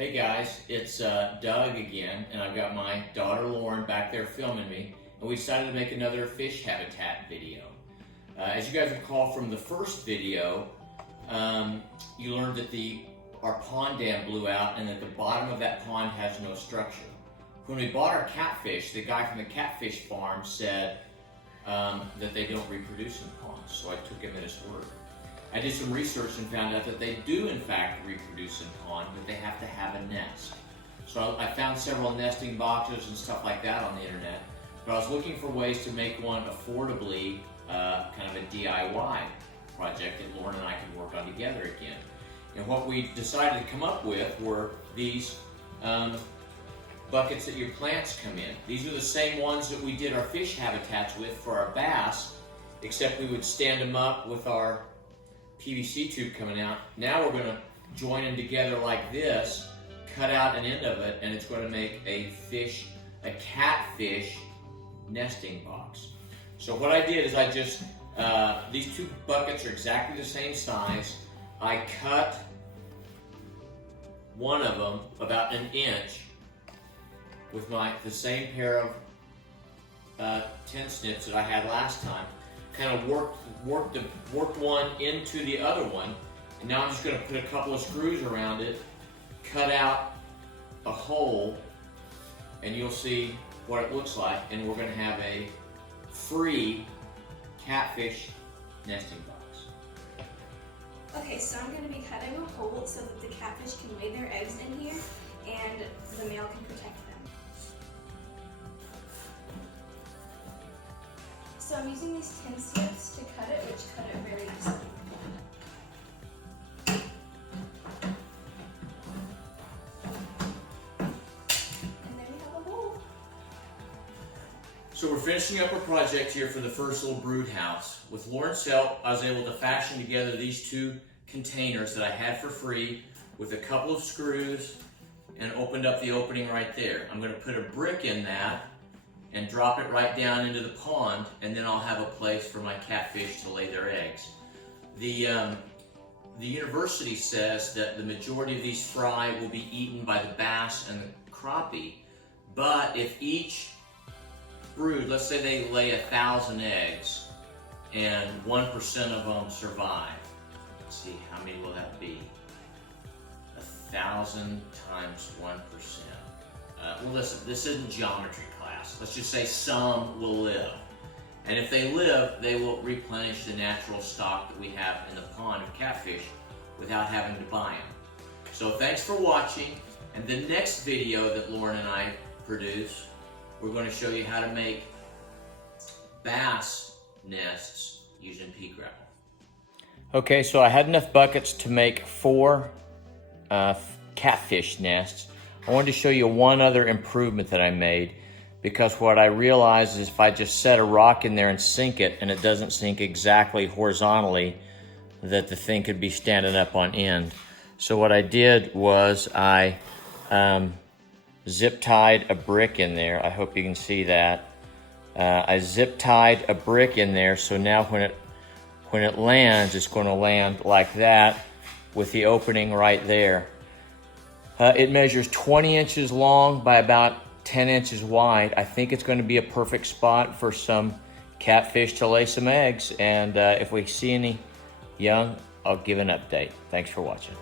Hey guys, it's Doug again, and I've got my daughter Lauren back there filming me, and we decided to make another fish habitat video. As you guys recall from the first video, you learned that our pond dam blew out and that the bottom of that pond has no structure. When we bought our catfish, the guy from the catfish farm said that they don't reproduce in ponds, so I took him at his word. I did some research and found out that they do in fact reproduce in pond, but they have to have a nest. So I found several nesting boxes and stuff like that on the internet, but I was looking for ways to make one affordably, kind of a DIY project that Lauren and I could work on together again. And what we decided to come up with were these buckets that your plants come in. These are the same ones that we did our fish habitats with for our bass, except we would stand them up with our PVC tube coming out. Now we're going to join them together like this, cut out an end of it, and it's going to make a catfish nesting box. So what I did is I just, these two buckets are exactly the same size. I cut one of them about 1 inch with the same pair of 10 snips that I had last time. Kind of worked one into the other one, and now I'm just going to put a couple of screws around it, cut out a hole, and you'll see what it looks like, and we're going to have a free catfish nesting box. Okay, so I'm going to be cutting a hole so that the catfish can lay their eggs in here and the male can protect them. So I'm using these tin snips to cut it, which cut it very nicely. And then we have a hole. So we're finishing up a project here for the first little brood house. With Lauren's help, I was able to fashion together these two containers that I had for free with a couple of screws and opened up the opening right there. I'm going to put a brick in that and drop it right down into the pond, and then I'll have a place for my catfish to lay their eggs. The university says that the majority of these fry will be eaten by the bass and the crappie, but if each brood, let's say they lay 1,000 eggs and 1% of them survive, let's see, how many will that be? 1,000 times 1%. Well, listen, this isn't geometry class. Let's just say some will live. And if they live, they will replenish the natural stock that we have in the pond of catfish without having to buy them. So thanks for watching. And the next video that Lauren and I produce, we're going to show you how to make bass nests using pea gravel. Okay, so I had enough buckets to make 4 catfish nests. I wanted to show you one other improvement that I made, because what I realized is if I just set a rock in there and sink it and it doesn't sink exactly horizontally, that the thing could be standing up on end. So what I did was I zip tied a brick in there. I hope you can see that. I zip tied a brick in there, so now when it lands, it's going to land like that with the opening right there. It measures 20 inches long by about 10 inches wide. I think it's going to be a perfect spot for some catfish to lay some eggs. And if we see any young, I'll give an update. Thanks for watching.